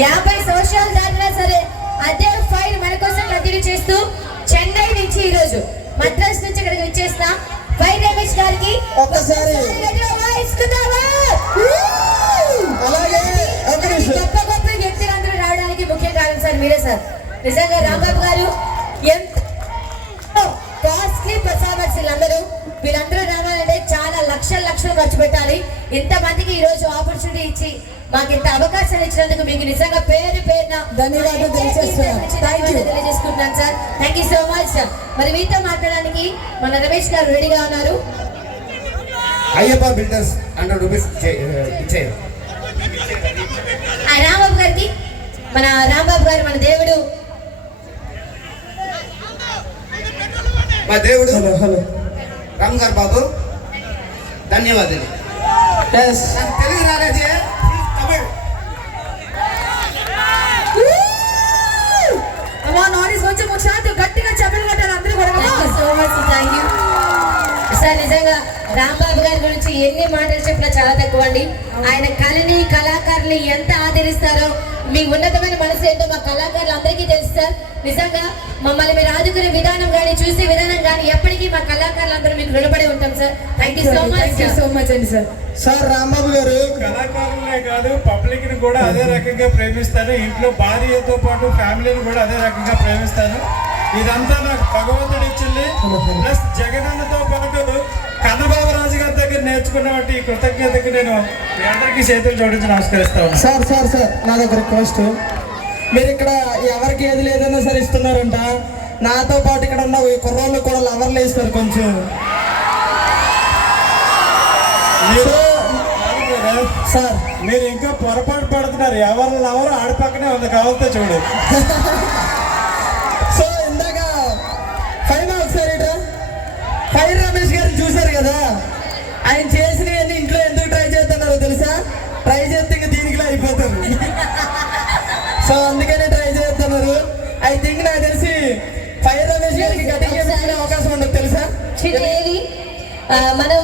50 సంవత్సరాలు దాటినా సరే అదే ఫైర్ మన కోసం కంటిన్యూ చేస్తూ చెన్నై నుంచి ఈ రోజు మద్రాస్ నుంచి ఇక్కడికి వచ్చేసిన ఫైర్ రమేష్ గారికి ఒక్కసారి అలాగే గొప్ప గొప్ప వ్యక్తులందరూ రావడానికి ముఖ్య కారణం సార్ మీరే సార్. నిజంగా రాంబాబు గారు ఎంతో కాస్ట్లీ పర్ఫార్మెన్స్ వీళ్ళందరూ రావాలంటే చాలా లక్షలు ఖర్చు పెట్టాలి. ఇంతమందికి ఈ రోజు ఆపర్చునిటీ ఇచ్చి మాకు ఇంత అవకాశాలు ఇచ్చినందుకు మీకు నిజంగా పేరున ధన్యవాదాలు తెలియజేసుకుంటున్నాను sir. Thank you so much sir. మరి మీతో మాట్లాడడానికి మన రమేష్ గారు రెడీగా ఉన్నారు. అయ్యప్ప బిల్డర్స్ 100 రూపీస్ ఇచ్చేయండి. రాంబాబు గారికి మన రాంబాబు గారు మన దేవుడు మా దేవుడు రామ్ గారు బాబు ధన్యవాదాలు. నాకు తెలుగు రాలేదే తమిళ్. కొంచెం ఒకసారి గట్టిగా చెప్పలు కట్టాలి అందరూ కూడా. So much thank you sir. నిజంగా రాంబాబు గారి గురించి ఎన్ని మాటలు చెప్పినా చాలా తక్కువ అండి. ఆయన కళని కళాకారుల్ని ఎంత ఆదరిస్తారో మీ ఉన్నతమైన మనసు ఏంటో మా కళాకారులు అందరికీ తెలుసు సార్. నిజంగా మమ్మల్ని మీరు ఆదుకునే విధానం కానీ చూసే విధానం కానీ ఎప్పటికీ మా కళాకారులు అందరూ మీకు రుణపడి ఉంటాం sir. Thank you so much అండి సార్. సార్ రాంబాబు గారు కళాకారులే కాదు పబ్లిక్ ని కూడా అదే రకంగా ప్రేమిస్తాను. ఇంట్లో భార్యతో పాటు ఫ్యామిలీని కూడా అదే రకంగా ప్రేమిస్తాను. ఇదంతా నాకు భగవంతుడు ఇచ్చింది. ప్లస్ జగనన్నతో పాటు కన్నబాబురాజు గారి దగ్గర నేర్చుకున్న వాటి కృతజ్ఞతకి నేను మీ అందరికీ చేతులు జోడించి నమస్కరిస్తాను. సార్ నా దగ్గర రిక్వెస్ట్, మీరు ఇక్కడ ఎవరికి ఏది లేదన్నా సరే ఇస్తున్నారంట. నాతో పాటు ఇక్కడ ఉన్న కుర్రోళ్ళు కూడా లవర్లు వేస్తారు కొంచెం. సార్ మీరు ఇంకా పొరపాటు పడుతున్నారు. ఎవరు ఆడిపక్కనే ఉంది కావాలతో చూడు. సో ఇందాక ఫైవ్ ఒకసారి ఫైర్ రమేష్ గారిని చూశారు కదా, ఆయన చేసినవన్నీ ఇంట్లో ఎందుకు ట్రై చేస్తున్నారో తెలుసా? ట్రై చేస్తే ఇంకా దీనికిలో అయిపోతారు. సో అందుకనే ట్రై చేస్తున్నారు. ఐ థింక్ నాకు తెలిసి ఫైర్ రమేష్ గారికి గట్టిగా అవకాశం ఉండదు తెలుసా? మనం